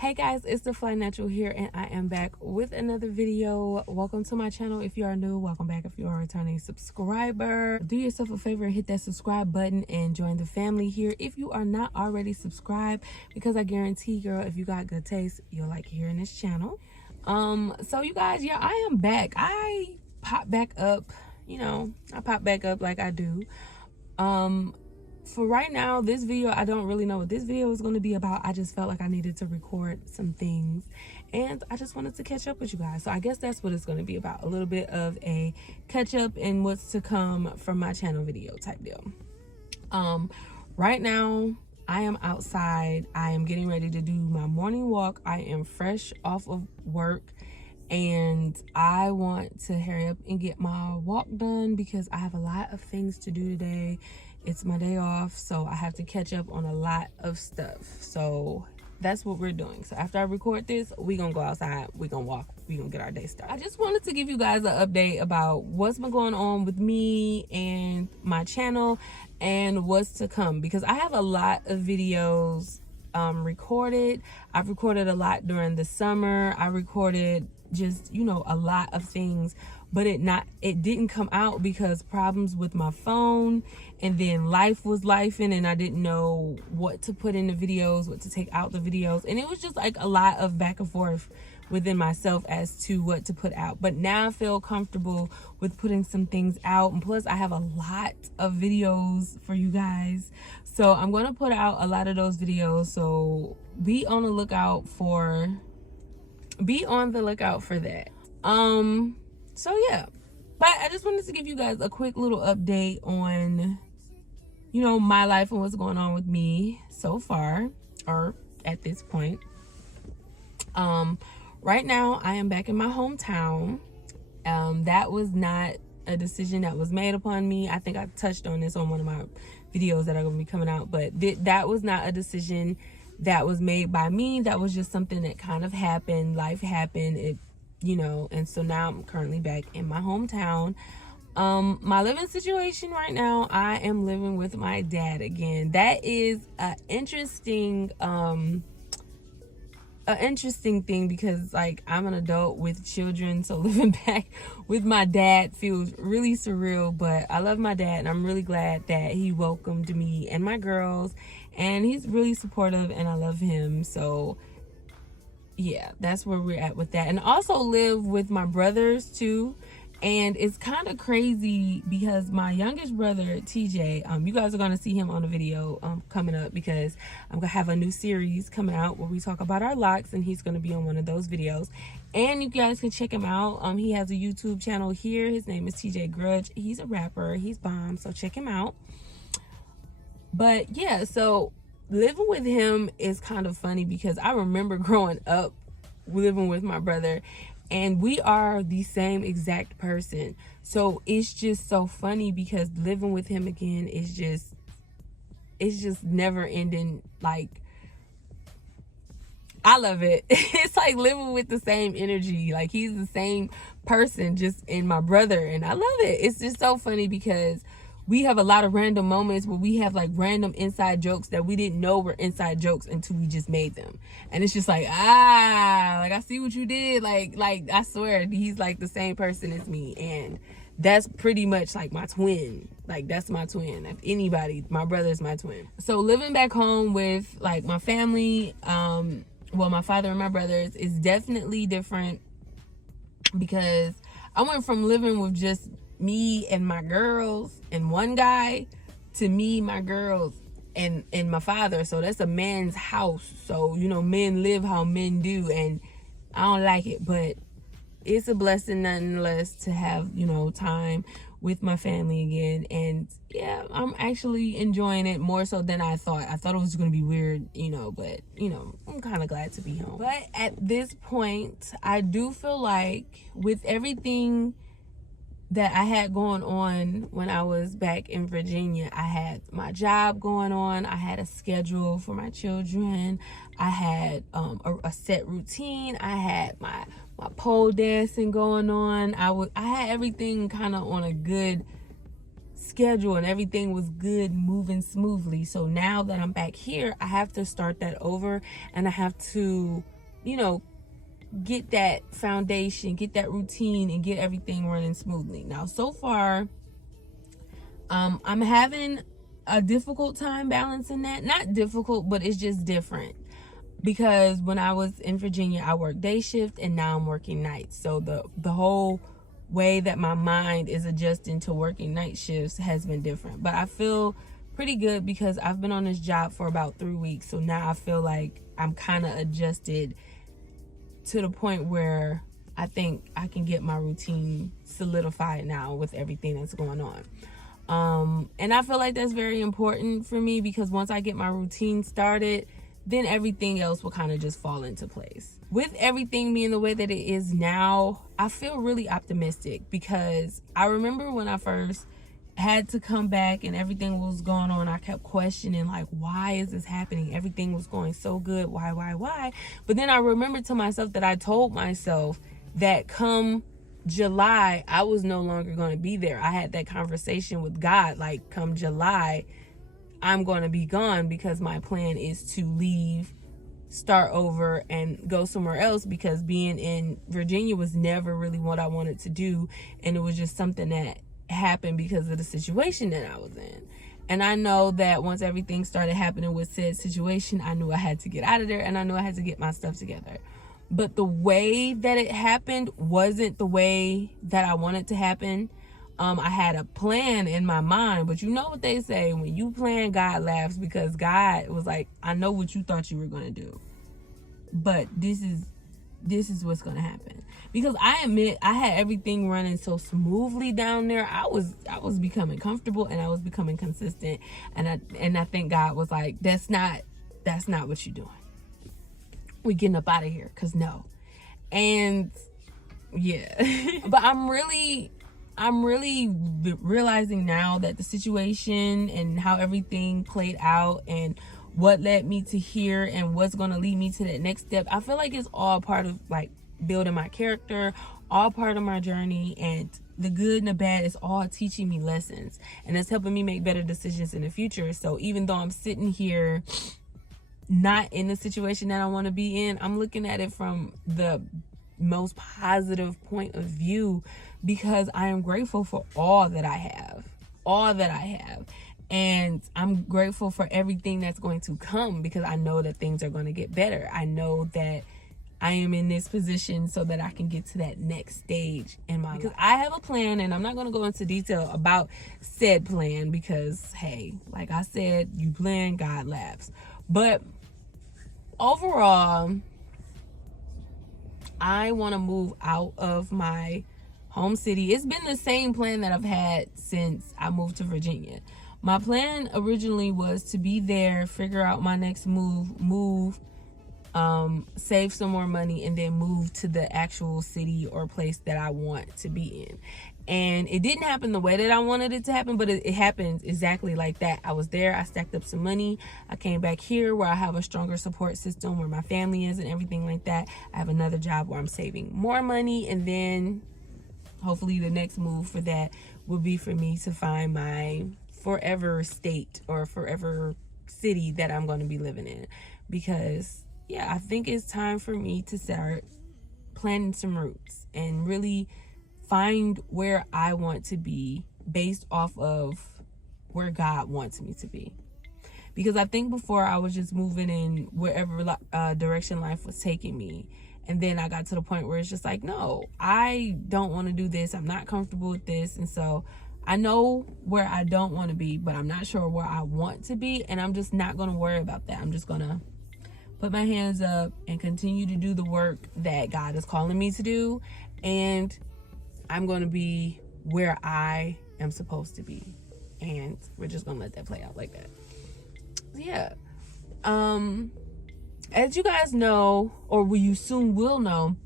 Hey guys, it's the Fly Natural here, and I am back with another video. Welcome to my channel. If you are new, welcome back. If you are a returning subscriber, do yourself a favor and hit that subscribe button and join the family here if you are not already subscribed, because I guarantee, girl, if you got good taste, you'll like hearing this channel. So you guys, yeah, I am back. I pop back up, I pop back up like I do. For right now, this video, I don't really know what this video is going to be about. I just felt like I needed to record some things, and I just wanted to catch up with you guys. So I guess that's what it's going to be about, a little bit of a catch up and what's to come from my channel video type deal. Right now, I am outside. I am getting ready to do my morning walk. I am fresh off of work, and I want to hurry up and get my walk done because I have a lot of things to do today. It's my day off, so I have to catch up on a lot of stuff. So that's what we're doing. So after I record this, we gonna go outside, we gonna walk, we gonna get our day started. I just wanted to give you guys an update about what's been going on with me and my channel and what's to come, because I have a lot of videos recorded. I've recorded a lot during the summer. I recorded just, a lot of things, but it didn't come out because problems with my phone, and then life was lifing, and I didn't know what to put in the videos, what to take out the videos, and it was just like a lot of back and forth within myself as to what to put out. But now I feel comfortable with putting some things out, and plus I have a lot of videos for you guys, so I'm going to put out a lot of those videos. So be on the lookout for that. So yeah, but I just wanted to give you guys a quick little update on my life and what's going on with me so far, or at this point. Right now I am back in my hometown. That was not a decision that was made upon me. I think I touched on this on one of my videos that are going to be coming out, but that was not a decision that was made by me. That was just something that kind of happened. Life happened, and so now I'm currently back in my hometown. My living situation right now, I am living with my dad again. That is an interesting thing, because like I'm an adult with children, so living back with my dad feels really surreal. But I love my dad, and I'm really glad that he welcomed me and my girls, and he's really supportive, and I love him. So yeah, that's where we're at with that. And also live with my brothers too. And it's kind of crazy because my youngest brother, TJ, you guys are going to see him on a video coming up, because I'm going to have a new series coming out where we talk about our locks, and he's going to be on one of those videos. And you guys can check him out. He has a YouTube channel here. His name is TJ Grudge. He's a rapper. He's bomb. So check him out. But yeah, so living with him is kind of funny because I remember growing up living with my brother, and we are the same exact person. So it's just so funny because living with him again is just never ending. Like, I love it. It's like living with the same energy. Like, he's the same person, just in my brother, and I love it. It's just so funny because we have a lot of random moments where we have like random inside jokes that we didn't know were inside jokes until we just made them. And it's just like, like, I see what you did. Like I swear he's like the same person as me. And that's pretty much like my twin. Like, that's my twin. If anybody, my brother's my twin. So living back home with like my family, my father and my brothers, is definitely different, because I went from living with just me and my girls and one guy to me, my girls, and my father. So that's a man's house. So men live how men do, and I don't like it, but it's a blessing nonetheless to have time with my family again. And yeah, I'm actually enjoying it more so than I thought. I thought it was going to be weird, but I'm kind of glad to be home. But at this point, I do feel like with everything that I had going on when I was back in Virginia, I had my job going on, I had a schedule for my children, I had a set routine, I had my pole dancing going on, I had everything kind of on a good schedule and everything was good, moving smoothly. So now that I'm back here, I have to start that over, and I have to, you know, get that foundation, get that routine, and get everything running smoothly. Now, so far, I'm having a difficult time balancing that. Not difficult, but it's just different. Because when I was in Virginia, I worked day shift, and now I'm working nights. So the whole way that my mind is adjusting to working night shifts has been different. But I feel pretty good because I've been on this job for about 3 weeks. So now I feel like I'm kind of adjusted to the point where I think I can get my routine solidified now with everything that's going on. And I feel like that's very important for me, because once I get my routine started, then everything else will kind of just fall into place. With everything being the way that it is now, I feel really optimistic, because I remember when I first had to come back and everything was going on, I kept questioning, like, why is this happening? Everything was going so good. Why? But then I remembered to myself that I told myself that come July, I was no longer going to be there. I had that conversation with God, like, come July, I'm going to be gone, because my plan is to leave, start over, and go somewhere else, because being in Virginia was never really what I wanted to do. And it was just something that happened because of the situation that I was in. And I know that once everything started happening with said situation, I knew I had to get out of there, and I knew I had to get my stuff together. But the way that it happened wasn't the way that I wanted to happen. I had a plan in my mind, but you know what they say, when you plan, God laughs, because God was like, I know what you thought you were going to do, but this is what's going to happen. Because I admit, I had everything running so smoothly down there. I was becoming comfortable, and I was becoming consistent, and I think God was like, that's not what you're doing. We getting up out of here, because no. And yeah. But I'm really realizing now that the situation and how everything played out and what led me to here and what's going to lead me to that next step, I feel like it's all part of, like, building my character, all part of my journey, and the good and the bad is all teaching me lessons, and it's helping me make better decisions in the future. So even though I'm sitting here not in the situation that I want to be in, I'm looking at it from the most positive point of view, because I am grateful for all that I have, and I'm grateful for everything that's going to come, because I know that things are going to get better. I know that I am in this position so that I can get to that next stage in my life. Because I have a plan, and I'm not going to go into detail about said plan, because hey, like I said, you plan, God laughs. But overall, I want to move out of my home city. It's been the same plan that I've had since I moved to Virginia. My plan originally was to be there, figure out my next move, save some more money, and then move to the actual city or place that I want to be in. And it didn't happen the way that I wanted it to happen, but it happened exactly like that. I was there, I stacked up some money, I came back here where I have a stronger support system, where my family is and everything like that. I have another job where I'm saving more money, and then hopefully the next move for that would be for me to find my forever state or forever city that I'm going to be living in. Because yeah, I think it's time for me to start planting some roots and really find where I want to be based off of where God wants me to be. Because I think before I was just moving in wherever direction life was taking me. And then I got to the point where it's just like, no, I don't want to do this. I'm not comfortable with this. And so I know where I don't want to be, but I'm not sure where I want to be. And I'm just not going to worry about that. I'm just going to put my hands up and continue to do the work that God is calling me to do. And I'm going to be where I am supposed to be. And we're just going to let that play out like that. Yeah. As you guys know, or you soon will know,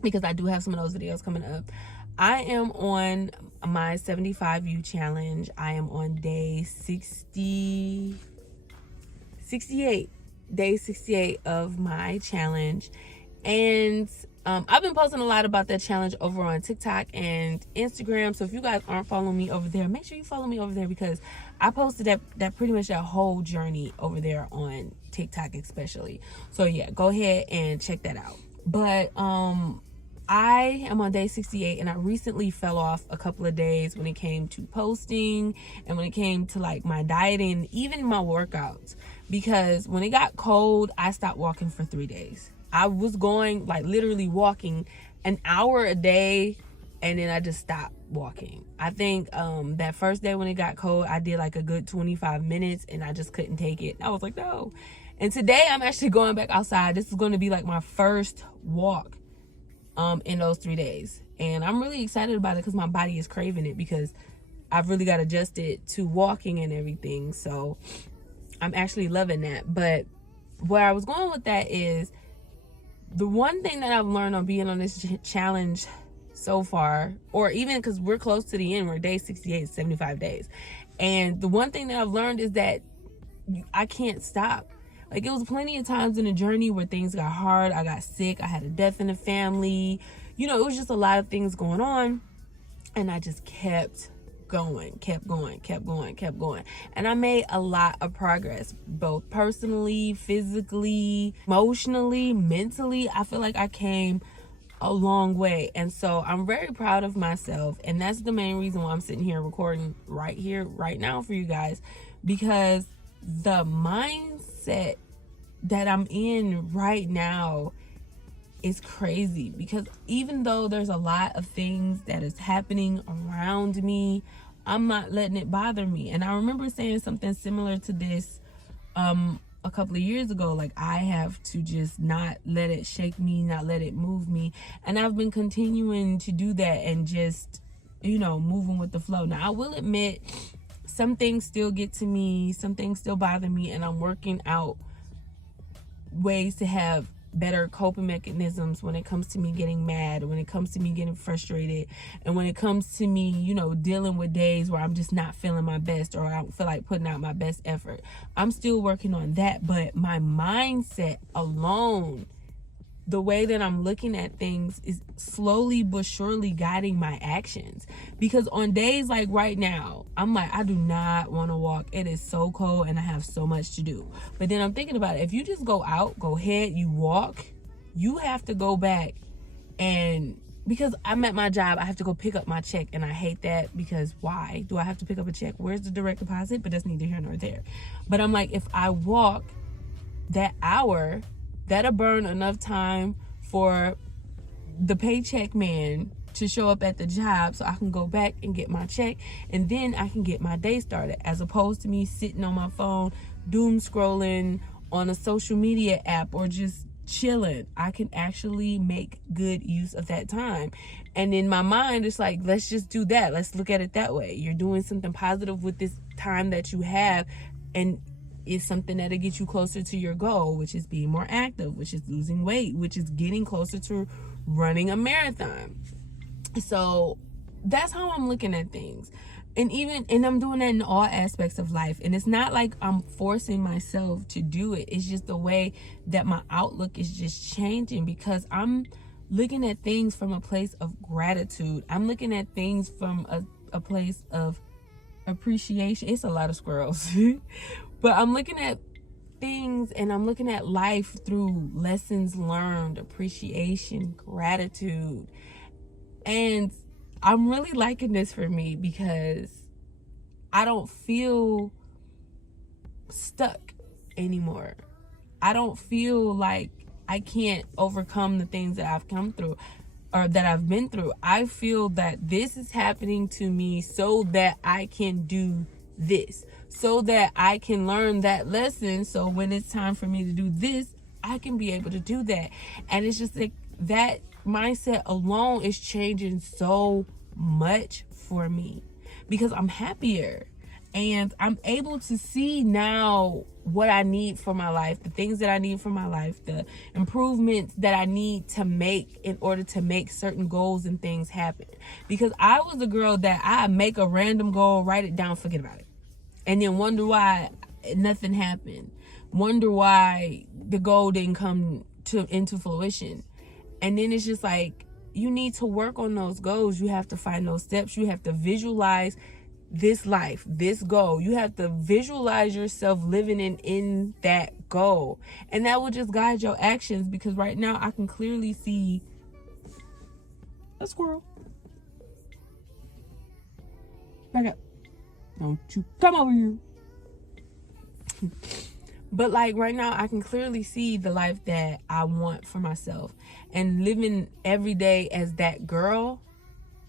because I do have some of those videos coming up, I am on my 75 view challenge. I am on day 68. Day 68 of my challenge. And I've been posting a lot about that challenge over on TikTok and Instagram. So if you guys aren't following me over there, make sure you follow me over there, because I posted that pretty much that whole journey over there on TikTok especially. So yeah, go ahead and check that out. But I am on day 68, and I recently fell off a couple of days when it came to posting and when it came to like my dieting, even my workouts, because when it got cold, I stopped walking for 3 days. I was going, like, literally walking an hour a day, and then I just stopped walking. I think that first day when it got cold, I did like a good 25 minutes, and I just couldn't take it. I was like, no. And today I'm actually going back outside. This is going to be like my first walk in those 3 days. And I'm really excited about it because my body is craving it, because I've really got adjusted to walking and everything. So I'm actually loving that. But where I was going with that is, the one thing that I've learned on being on this challenge so far, or even because we're close to the end, we're day 68, 75 days. And the one thing that I've learned is that I can't stop. Like, it was plenty of times in the journey where things got hard. I got sick. I had a death in the family. You know, it was just a lot of things going on. And I just kept going. And I made a lot of progress, both personally, physically, emotionally, mentally. I feel like I came a long way. And so I'm very proud of myself. And that's the main reason why I'm sitting here recording right here, right now for you guys, because the mindset that I'm in right now is crazy. Because even though there's a lot of things that is happening around me, I'm not letting it bother me. And I remember saying something similar to this a couple of years ago, like, I have to just not let it shake me, not let it move me. And I've been continuing to do that and just, you know, moving with the flow. Now, I will admit, some things still get to me, some things still bother me, and I'm working out ways to have better coping mechanisms when it comes to me getting mad, when it comes to me getting frustrated, and when it comes to me, you know, dealing with days where I'm just not feeling my best, or I don't feel like putting out my best effort. I'm still working on that. But my mindset alone, the way that I'm looking at things, is slowly but surely guiding my actions. Because on days like right now, I'm like, I do not want to walk. It is so cold and I have so much to do. But then I'm thinking about it. If you just go out, go ahead, you walk, you have to go back. And because I'm at my job, I have to go pick up my check. And I hate that, because why do I have to pick up a check? Where's the direct deposit? But that's neither here nor there. But I'm like, if I walk that hour, that'll burn enough time for the paycheck man to show up at the job, so I can go back and get my check, and then I can get my day started, as opposed to me sitting on my phone doom scrolling on a social media app or just chilling. I can actually make good use of that time. And in my mind, it's like, let's just do that. Let's look at it that way. You're doing something positive with this time that you have, and it's something that'll get you closer to your goal, which is being more active, which is losing weight, which is getting closer to running a marathon. So that's how I'm looking at things. And I'm doing that in all aspects of life. And it's not like I'm forcing myself to do it. It's just the way that my outlook is just changing, because I'm looking at things from a place of gratitude. I'm looking at things from a place of appreciation. It's a lot of squirrels. But I'm looking at things, and I'm looking at life through lessons learned, appreciation, gratitude. And I'm really liking this for me, because I don't feel stuck anymore. I don't feel like I can't overcome the things that I've come through, or that I've been through. I feel that this is happening to me so that I can do this, so that I can learn that lesson. So when it's time for me to do this, I can be able to do that. And it's just like, that mindset alone is changing so much for me, because I'm happier, and I'm able to see now what I need for my life, the things that I need for my life, the improvements that I need to make in order to make certain goals and things happen. Because I was a girl that I make a random goal, write it down, forget about it, and then wonder why nothing happened, wonder why the goal didn't come into fruition. And then it's just like, you need to work on those goals. You have to find those steps. You have to visualize this life, this goal. You have to visualize yourself living in that goal. And that will just guide your actions, because right now I can clearly see a squirrel. Back up. Don't you come over here. But like right now, I can clearly see the life that I want for myself. And living every day as that girl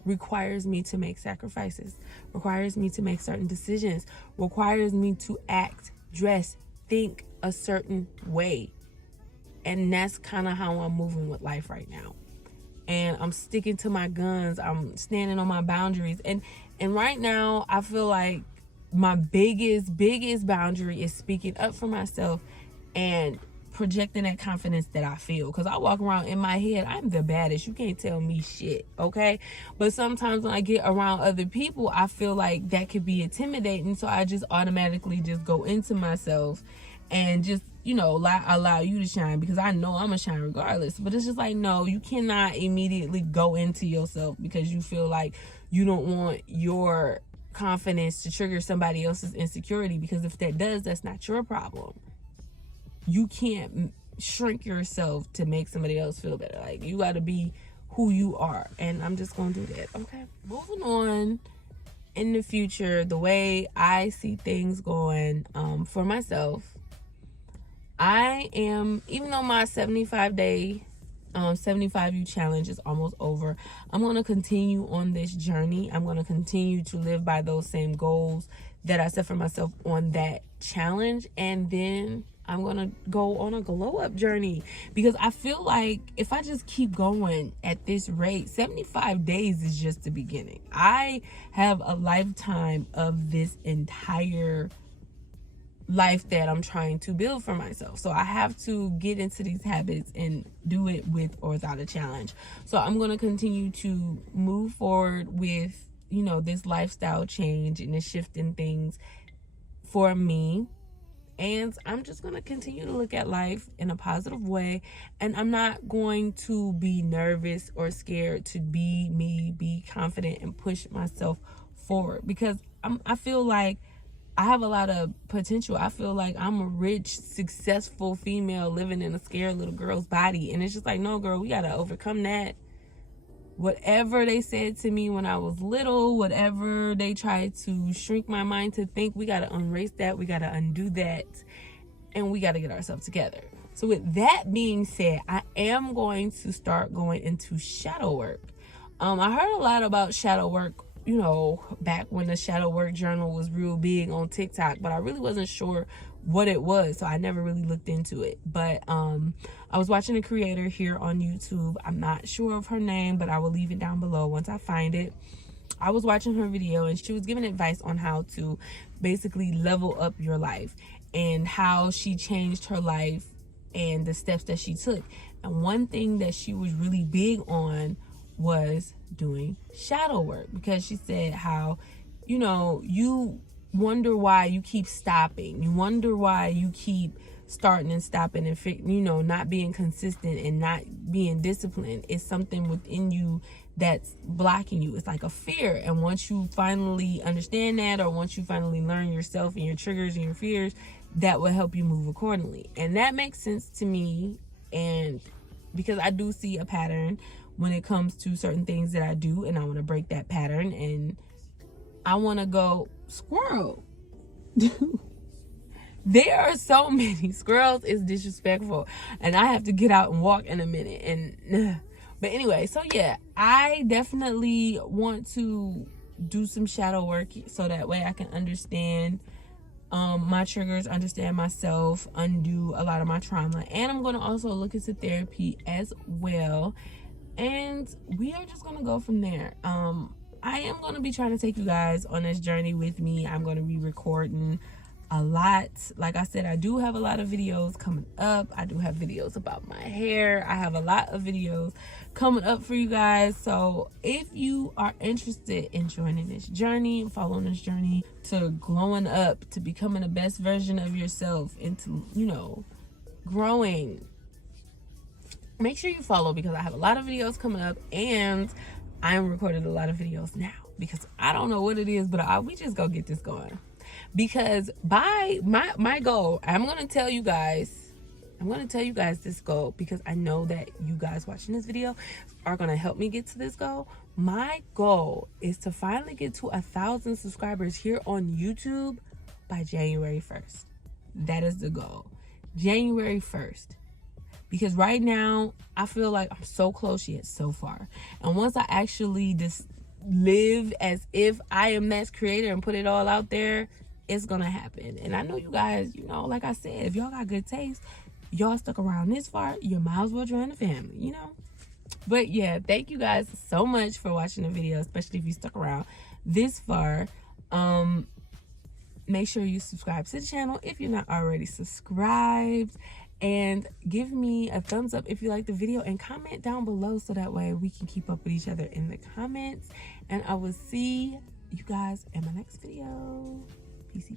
requires me to make sacrifices, requires me to make certain decisions, requires me to act, dress, think a certain way. And that's kind of how I'm moving with life right now. And I'm sticking to my guns. I'm standing on my boundaries. And right now, I feel like my biggest boundary is speaking up for myself and projecting that confidence that I feel. Because I walk around in my head, I'm the baddest. You can't tell me shit, okay? But sometimes when I get around other people, I feel like that could be intimidating. So I just automatically just go into myself and just, you know, allow you to shine, because I know I'm gonna shine regardless. But it's just like, no, you cannot immediately go into yourself because you feel like you don't want your confidence to trigger somebody else's insecurity, because if that does, that's not your problem. You can't shrink yourself to make somebody else feel better. Like, you got to be who you are, and I'm just gonna do that. Okay, moving on. In the future, the way I see things going for myself, I am, even though my 75-day 75U challenge is almost over, I'm going to continue on this journey. I'm going to continue to live by those same goals that I set for myself on that challenge. And then I'm going to go on a glow up journey, because I feel like if I just keep going at this rate, 75 days is just the beginning. I have a lifetime of this entire life that I'm trying to build for myself. So I have to get into these habits and do it with or without a challenge. So I'm going to continue to move forward with, you know, this lifestyle change and the shift in things for me. And I'm just going to continue to look at life in a positive way. And I'm not going to be nervous or scared to be me, be confident, and push myself forward, because I feel like I have a lot of potential. I feel like I'm a rich, successful female living in a scared little girl's body. And it's just like, no, girl, we got to overcome that. Whatever they said to me when I was little, whatever they tried to shrink my mind to think, we got to erase that. We got to undo that. And we got to get ourselves together. So with that being said, I am going to start going into shadow work. I heard a lot about shadow work, you know, back when the shadow work journal was real big on TikTok, but I really wasn't sure what it was, so I never really looked into it. But I was watching a creator here on YouTube. I'm not sure of her name, but I will leave it down below once I find it. I was watching her video, and she was giving advice on how to basically level up your life and how she changed her life and the steps that she took. And one thing that she was really big on was doing shadow work, because she said how, you know, you wonder why you keep stopping. You wonder why you keep starting and stopping and, you know, not being consistent and not being disciplined. It's something within you that's blocking you. It's like a fear. And once you finally understand that, or once you finally learn yourself and your triggers and your fears, that will help you move accordingly. And that makes sense to me. And because I do see a pattern when it comes to certain things that I do, and I want to break that pattern, and I want to go squirrel. There are so many squirrels, it's disrespectful, and I have to get out and walk in a minute. And but anyway, so yeah, I definitely want to do some shadow work so that way I can understand my triggers, understand myself, undo a lot of my trauma. And I'm going to also look into therapy as well. And we are just going to go from there. I am going to be trying to take you guys on this journey with me. I'm going to be recording a lot. Like I said, I do have a lot of videos coming up. I do have videos about my hair. I have a lot of videos coming up for you guys. So if you are interested in joining this journey and following this journey to glowing up, to becoming the best version of yourself, into, you know, growing make sure you follow, because I have a lot of videos coming up, and I'm recording a lot of videos now because I don't know what it is, but we just go get this going. Because by my goal, I'm gonna tell you guys this goal, because I know that you guys watching this video are gonna help me get to this goal. My goal is to finally get to 1,000 subscribers here on YouTube by January 1st. That is the goal, January 1st. Because right now, I feel like I'm so close yet so far. And once I actually just live as if I am Matt's creator and put it all out there, it's going to happen. And I know you guys, you know, like I said, if y'all got good taste, y'all stuck around this far, you might as well join the family, you know? But yeah, thank you guys so much for watching the video, especially if you stuck around this far. Make sure you subscribe to the channel if you're not already subscribed. And give me a thumbs up if you like the video, and comment down below so that way we can keep up with each other in the comments. And I will see you guys in my next video. Peace.